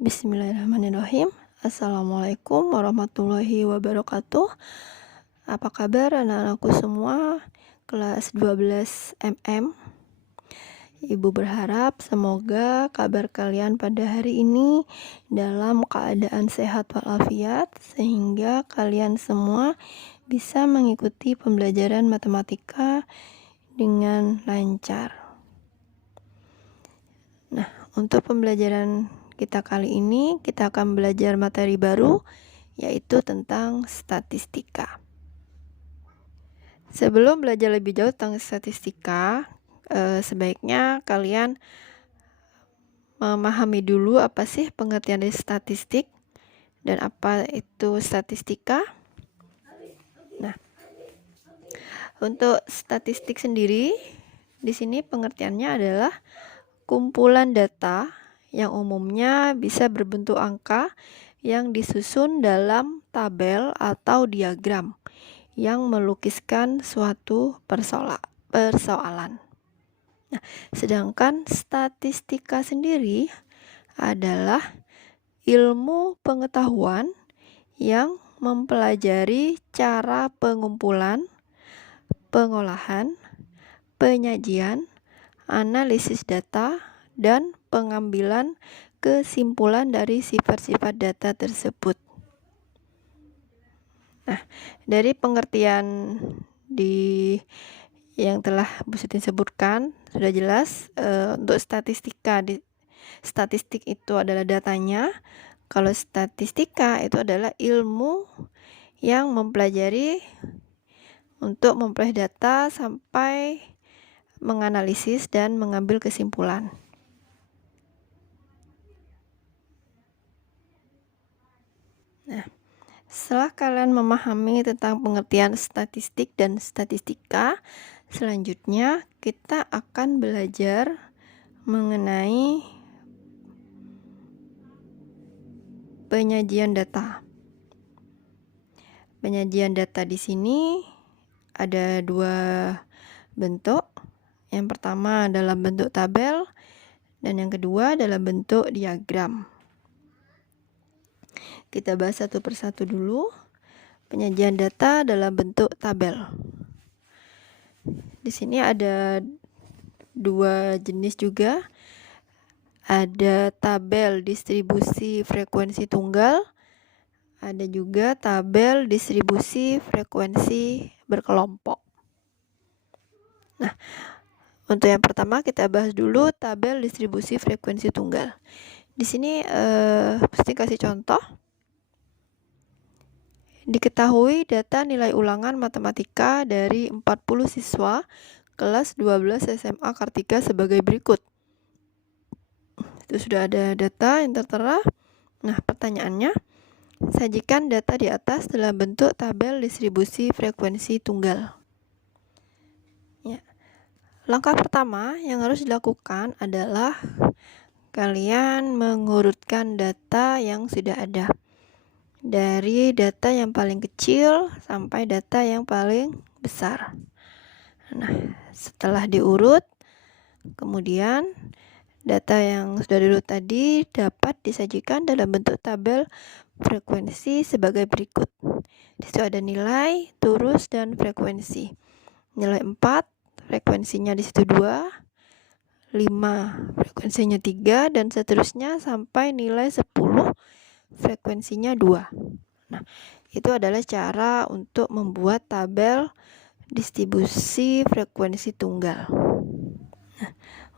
Bismillahirrahmanirrahim. Assalamualaikum warahmatullahi wabarakatuh. Apa kabar anak-anakku semua kelas 12 MM? Ibu berharap semoga kabar kalian pada hari ini dalam keadaan sehat walafiat sehingga kalian semua bisa mengikuti pembelajaran matematika dengan lancar. Nah, untuk pembelajaran kita kali ini, kita akan belajar materi baru, yaitu tentang statistika. Sebelum belajar lebih jauh tentang statistika, sebaiknya kalian memahami dulu apa sih pengertian dari statistik dan apa itu statistika. Nah, untuk statistik sendiri, di sini pengertiannya adalah kumpulan data yang umumnya bisa berbentuk angka yang disusun dalam tabel atau diagram yang melukiskan suatu persoalan. Nah, sedangkan statistika sendiri adalah ilmu pengetahuan yang mempelajari cara pengumpulan, pengolahan, penyajian, analisis data, dan pengambilan kesimpulan dari sifat-sifat data tersebut. Nah, dari pengertian yang telah Bu Siti sebutkan sudah jelas. Untuk statistik itu adalah datanya. Kalau statistika itu adalah ilmu yang mempelajari untuk memperoleh data sampai menganalisis dan mengambil kesimpulan. Nah, setelah kalian memahami tentang pengertian statistik dan statistika, selanjutnya kita akan belajar mengenai penyajian data. Penyajian data di sini ada dua bentuk. Yang pertama dalam bentuk tabel dan yang kedua dalam bentuk diagram. Kita bahas satu persatu dulu. Penyajian data dalam bentuk tabel. Di sini ada dua jenis juga. Ada tabel distribusi frekuensi tunggal. Ada juga tabel distribusi frekuensi berkelompok. Nah, untuk yang pertama kita bahas dulu tabel distribusi frekuensi tunggal. Di sini pasti kasih contoh. Diketahui data nilai ulangan matematika dari 40 siswa kelas 12 SMA Kartika sebagai berikut. Itu sudah ada data yang tertera. Nah, pertanyaannya, sajikan data di atas dalam bentuk tabel distribusi frekuensi tunggal. Ya. Langkah pertama yang harus dilakukan adalah kalian mengurutkan data yang sudah ada. Dari data yang paling kecil sampai data yang paling besar. Nah, setelah diurut, kemudian data yang sudah diurut tadi dapat disajikan dalam bentuk tabel frekuensi sebagai berikut. Di situ ada nilai, turus, dan frekuensi. Nilai 4, frekuensinya di situ 2, 5, frekuensinya 3, dan seterusnya sampai nilai 10, frekuensinya 2. Nah, itu adalah cara untuk membuat tabel distribusi frekuensi tunggal. Nah,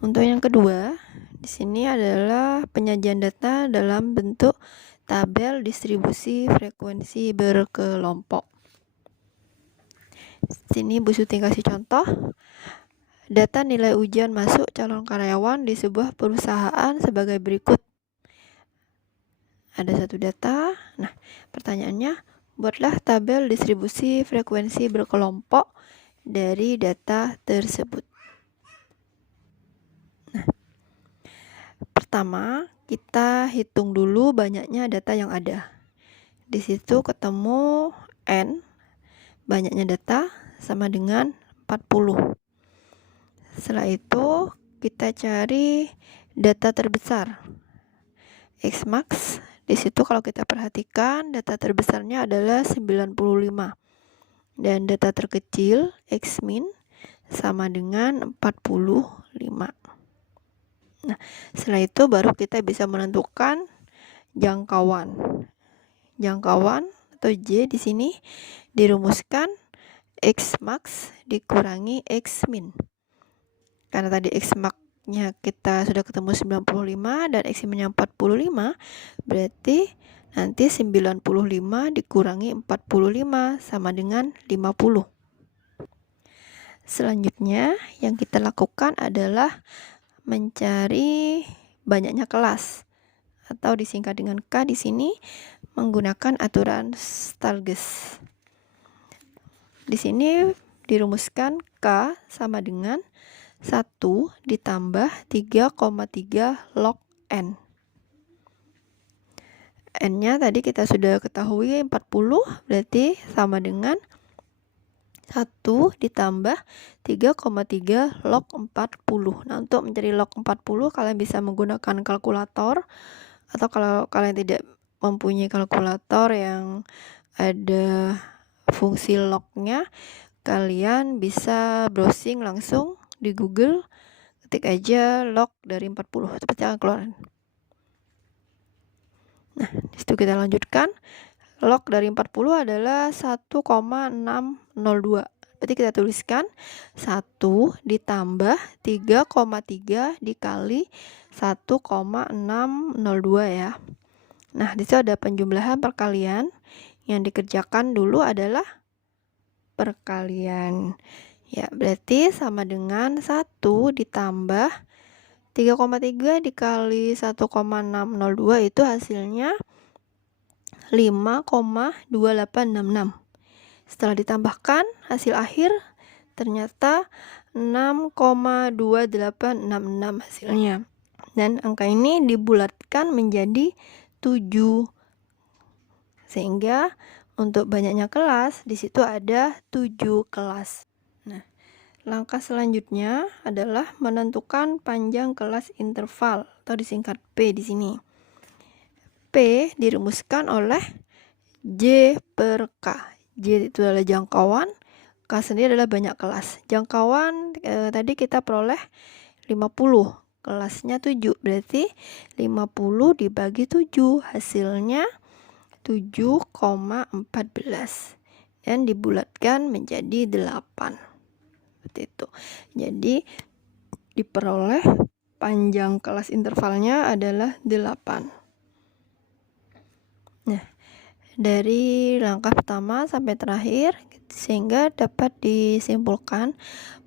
untuk yang kedua, di sini adalah penyajian data dalam bentuk tabel distribusi frekuensi berkelompok. Sini Bu Suti kasih contoh. Data nilai ujian masuk calon karyawan di sebuah perusahaan sebagai berikut. Ada satu data. Nah, pertanyaannya, buatlah tabel distribusi frekuensi berkelompok dari data tersebut. Nah, pertama, kita hitung dulu banyaknya data yang ada. Di situ ketemu N, banyaknya data sama dengan 40. Setelah itu kita cari data terbesar, X max. Di situ kalau kita perhatikan data terbesarnya adalah 95 dan data terkecil X min sama dengan 45. Nah, setelah itu baru kita bisa menentukan jangkauan. Jangkauan atau J di sini dirumuskan X max dikurangi X min. Karena tadi X max-nya kita sudah ketemu 95 dan X min-nya 45, berarti nanti 95 dikurangi 45 sama dengan 50. Selanjutnya yang kita lakukan adalah mencari banyaknya kelas atau disingkat dengan K di sini menggunakan aturan Stargess. Di sini dirumuskan K sama dengan 1 ditambah 3,3 log N. N-nya tadi kita sudah ketahui 40, berarti sama dengan 1 ditambah 3,3 log 40. Nah, untuk mencari log 40 kalian bisa menggunakan kalkulator, atau kalau kalian tidak mempunyai kalkulator yang ada fungsi lognya, kalian bisa browsing langsung di Google, ketik aja log dari 40, itu pasti akan keluar. Nah, disitu kita lanjutkan. Log dari 40 adalah 1,602. Berarti kita tuliskan 1 ditambah 3,3 dikali 1,602 ya. Nah, disitu ada penjumlahan perkalian. Yang dikerjakan dulu adalah perkalian. Ya, berarti sama dengan 1 ditambah 3,3 dikali 1,602 itu hasilnya 5,2866. Setelah ditambahkan hasil akhir ternyata 6,2866 hasilnya. Dan angka ini dibulatkan menjadi 7. Sehingga untuk banyaknya kelas di situ ada 7 kelas. Nah, langkah selanjutnya adalah menentukan panjang kelas interval atau disingkat P di sini. P dirumuskan oleh J per K. J itu adalah jangkauan, K sendiri adalah banyak kelas. Jangkauan tadi kita peroleh 50, kelasnya 7, berarti 50 dibagi 7, hasilnya 7,14 dan dibulatkan menjadi 8. Seperti itu. Jadi diperoleh panjang kelas intervalnya adalah 8. Nah, dari langkah pertama sampai terakhir sehingga dapat disimpulkan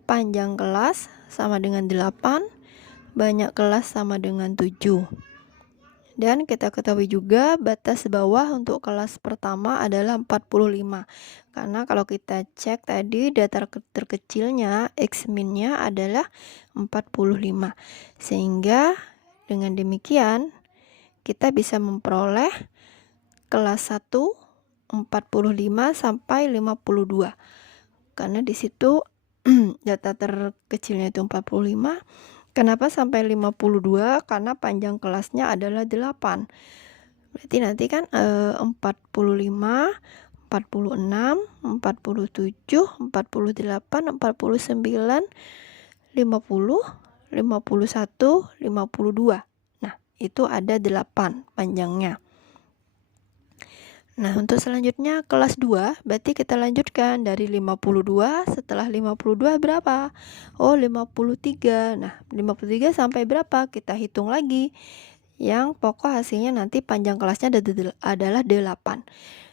panjang kelas sama dengan 8, banyak kelas sama dengan 7. Dan kita ketahui juga batas bawah untuk kelas pertama adalah 45. Karena kalau kita cek tadi data terkecilnya X min-nya adalah 45. Sehingga dengan demikian kita bisa memperoleh kelas 1 45 sampai 52. Karena di situ data terkecilnya itu 45. Kenapa sampai 52? Karena panjang kelasnya adalah 8. Berarti nanti kan 45, 46, 47, 48, 49, 50, 51, 52. Nah, itu ada 8 panjangnya. Nah, untuk selanjutnya kelas 2, berarti kita lanjutkan dari 52, setelah 52 berapa? Oh, 53. Nah, 53 sampai berapa? Kita hitung lagi. Yang pokok hasilnya nanti panjang kelasnya adalah 8.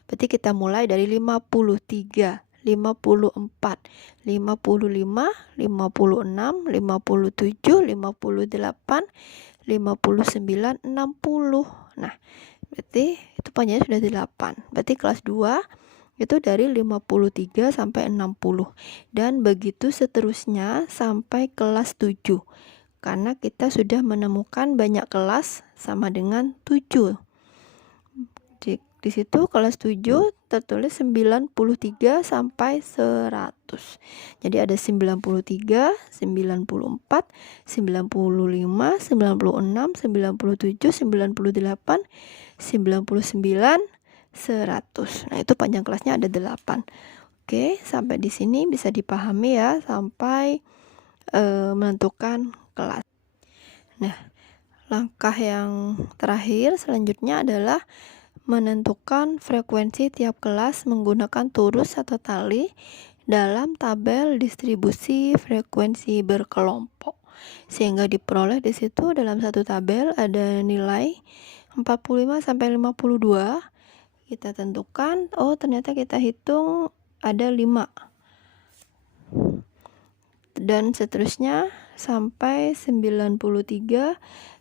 Berarti kita mulai dari 53, 54, 55, 56, 57, 58, 59, 60. Nah, berarti itu panjangnya sudah 8. Berarti kelas 2 itu dari 53 sampai 60. Dan begitu seterusnya sampai kelas 7. Karena kita sudah menemukan banyak kelas sama dengan 7. Di situ kelas 7 tertulis 93 sampai 100. Jadi ada 93, 94, 95, 96, 97, 98, 99, 100. Nah, itu panjang kelasnya ada 8. Oke, sampai di sini bisa dipahami ya, sampai menentukan kelas. Nah, langkah yang terakhir selanjutnya adalah menentukan frekuensi tiap kelas menggunakan turus atau tali dalam tabel distribusi frekuensi berkelompok, sehingga diperoleh di situ dalam satu tabel ada nilai 45 sampai 52. Kita tentukan, oh ternyata kita hitung ada 5, dan seterusnya sampai 93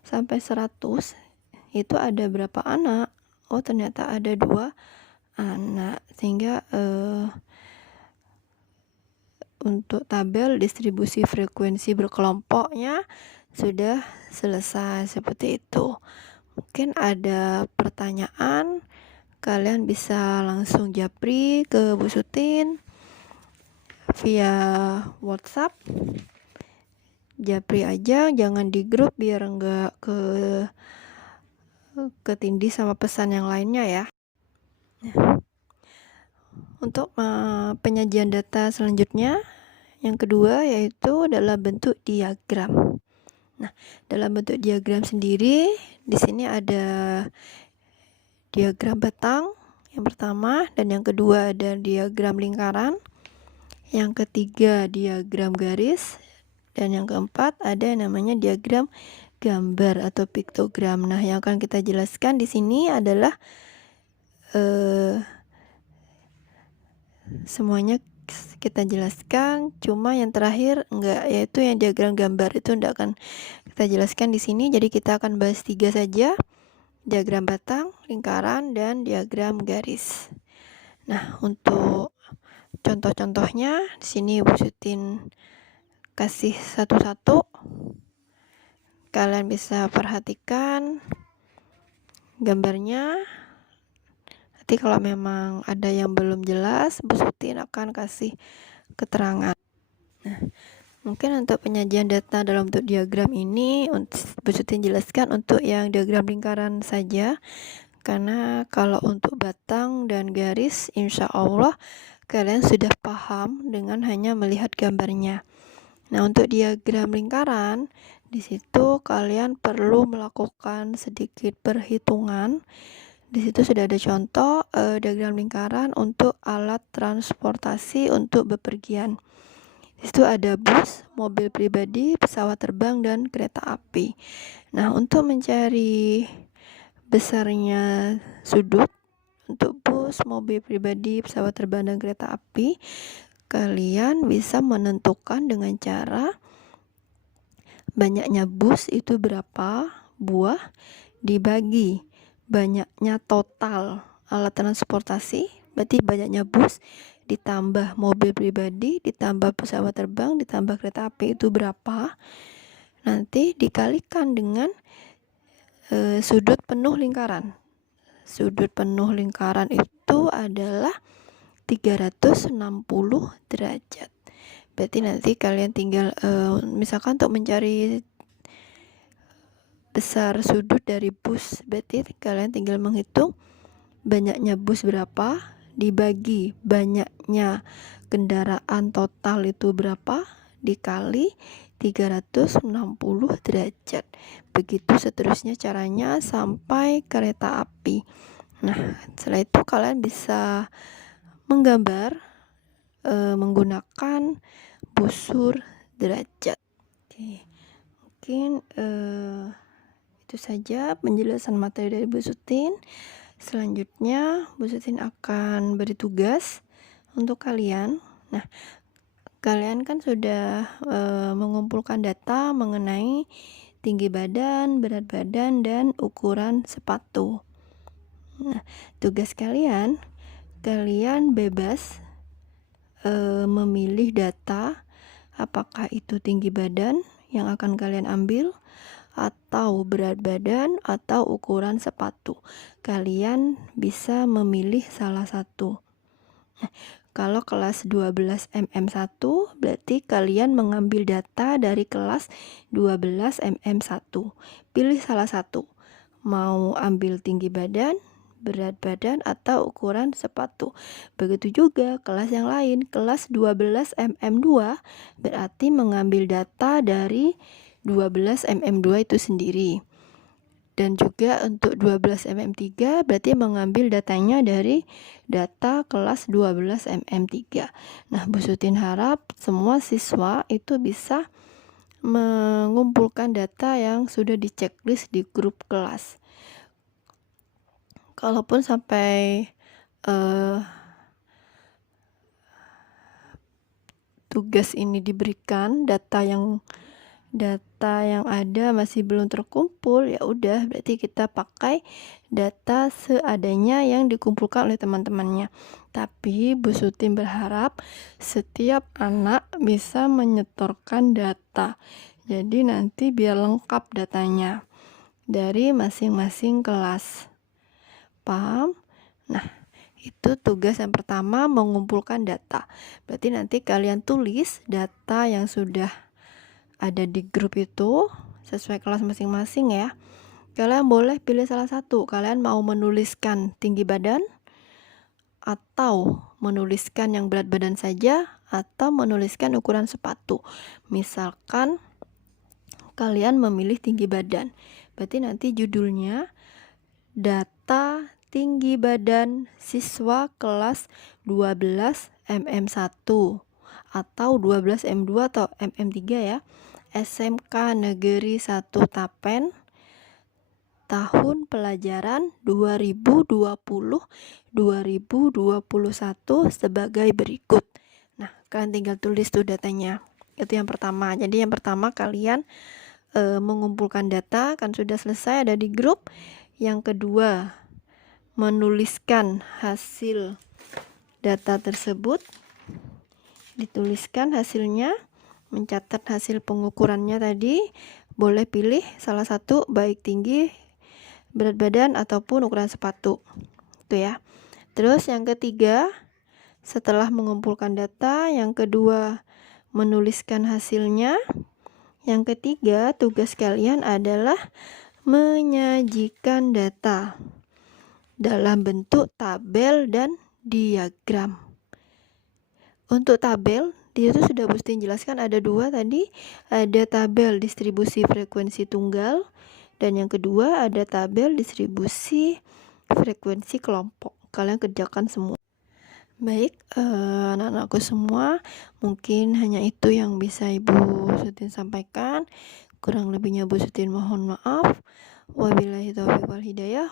sampai 100 itu ada berapa anak? Oh ternyata ada 2 anak, sehingga untuk tabel distribusi frekuensi berkelompoknya sudah selesai seperti itu. Mungkin ada pertanyaan, kalian bisa langsung japri ke Bu Sutin via WhatsApp. Japri aja, jangan di grup biar enggak ketindih sama pesan yang lainnya ya. Untuk penyajian data selanjutnya, yang kedua yaitu adalah bentuk diagram. Nah, dalam bentuk diagram sendiri, di sini ada diagram batang yang pertama, dan yang kedua ada diagram lingkaran, yang ketiga diagram garis, dan yang keempat ada yang namanya diagram gambar atau piktogram. Nah, yang akan kita jelaskan di sini adalah semuanya kita jelaskan, cuma yang terakhir enggak, yaitu yang diagram gambar itu enggak akan kita jelaskan di sini. Jadi kita akan bahas 3 saja, diagram batang, lingkaran, dan diagram garis. Nah, untuk contoh-contohnya di sini Bu Sutin kasih satu-satu. Kalian bisa perhatikan gambarnya. Nanti kalau memang ada yang belum jelas, Bu Sutin akan kasih keterangan. Nah, mungkin untuk penyajian data dalam bentuk diagram ini Bu Sutin jelaskan untuk yang diagram lingkaran saja, karena kalau untuk batang dan garis insya Allah kalian sudah paham dengan hanya melihat gambarnya. Nah, untuk diagram lingkaran di situ kalian perlu melakukan sedikit perhitungan. Di situ sudah ada contoh diagram lingkaran untuk alat transportasi untuk bepergian. Di situ ada bus, mobil pribadi, pesawat terbang, dan kereta api. Nah, untuk mencari besarnya sudut untuk bus, mobil pribadi, pesawat terbang, dan kereta api, kalian bisa menentukan dengan cara banyaknya bus itu berapa buah dibagi banyaknya total alat transportasi, berarti banyaknya bus ditambah mobil pribadi ditambah pesawat terbang ditambah kereta api itu berapa, nanti dikalikan dengan sudut penuh lingkaran. Sudut penuh lingkaran itu adalah 360 derajat. Berarti nanti kalian tinggal misalkan untuk mencari besar sudut dari bus, berarti kalian tinggal menghitung banyaknya bus berapa dibagi banyaknya kendaraan total itu berapa dikali 360 derajat. Begitu seterusnya caranya sampai kereta api. Nah, setelah itu kalian bisa menggambar menggunakan busur derajat. Oke, mungkin itu saja penjelasan materi dari Bu Sutin. Selanjutnya Bu Sutin akan beri tugas untuk kalian. Nah, kalian kan sudah mengumpulkan data mengenai tinggi badan, berat badan, dan ukuran sepatu. Nah, tugas kalian bebas memilih data, apakah itu tinggi badan yang akan kalian ambil, atau berat badan, atau ukuran sepatu. Kalian bisa memilih salah satu. Kalau kelas 12 mm1, berarti kalian mengambil data dari kelas 12 mm1. Pilih salah satu. Mau ambil tinggi badan, berat badan, atau ukuran sepatu. Begitu juga kelas yang lain, kelas 12 mm2 berarti mengambil data dari 12 mm2 itu sendiri. Dan juga untuk 12 mm3 berarti mengambil datanya dari data kelas 12 mm3. Nah, Bu Sutin harap semua siswa itu bisa mengumpulkan data yang sudah di checklist di grup kelas. Kalaupun sampai tugas ini diberikan, data yang ada masih belum terkumpul, ya udah berarti kita pakai data seadanya yang dikumpulkan oleh teman-temannya. Tapi Bu Sutin berharap setiap anak bisa menyetorkan data. Jadi nanti biar lengkap datanya dari masing-masing kelas. Paham? Nah, itu tugas yang pertama, mengumpulkan data. Berarti nanti kalian tulis data yang sudah ada di grup itu sesuai kelas masing-masing ya. Kalian boleh pilih salah satu. Kalian mau menuliskan tinggi badan, atau menuliskan yang berat badan saja, atau menuliskan ukuran sepatu. Misalkan kalian memilih tinggi badan, berarti nanti judulnya data tinggi badan siswa kelas 12 mm1 atau 12 mm2 atau mm3 ya, SMK Negeri 1 Tapen, tahun pelajaran 2020-2021 sebagai berikut. Nah, kalian tinggal tulis tuh datanya. Itu yang pertama. Jadi yang pertama kalian mengumpulkan data, kan sudah selesai ada di grup. Yang kedua, menuliskan hasil data tersebut, dituliskan hasilnya, mencatat hasil pengukurannya tadi, boleh pilih salah satu, baik tinggi, berat badan, ataupun ukuran sepatu. Itu ya. Terus yang ketiga, setelah mengumpulkan data, yang kedua menuliskan hasilnya. Yang ketiga, tugas kalian adalah menyajikan data dalam bentuk tabel dan diagram. Untuk tabel, dia itu sudah Bustin jelaskan ada dua tadi, ada tabel distribusi frekuensi tunggal, dan yang kedua ada tabel distribusi frekuensi kelompok. Kalian kerjakan semua. Baik, anak-anakku semua, mungkin hanya itu yang bisa Ibu Sutin sampaikan. Kurang lebihnya Bu Sutin mohon maaf. Wabillahi taufiq wal hidayah.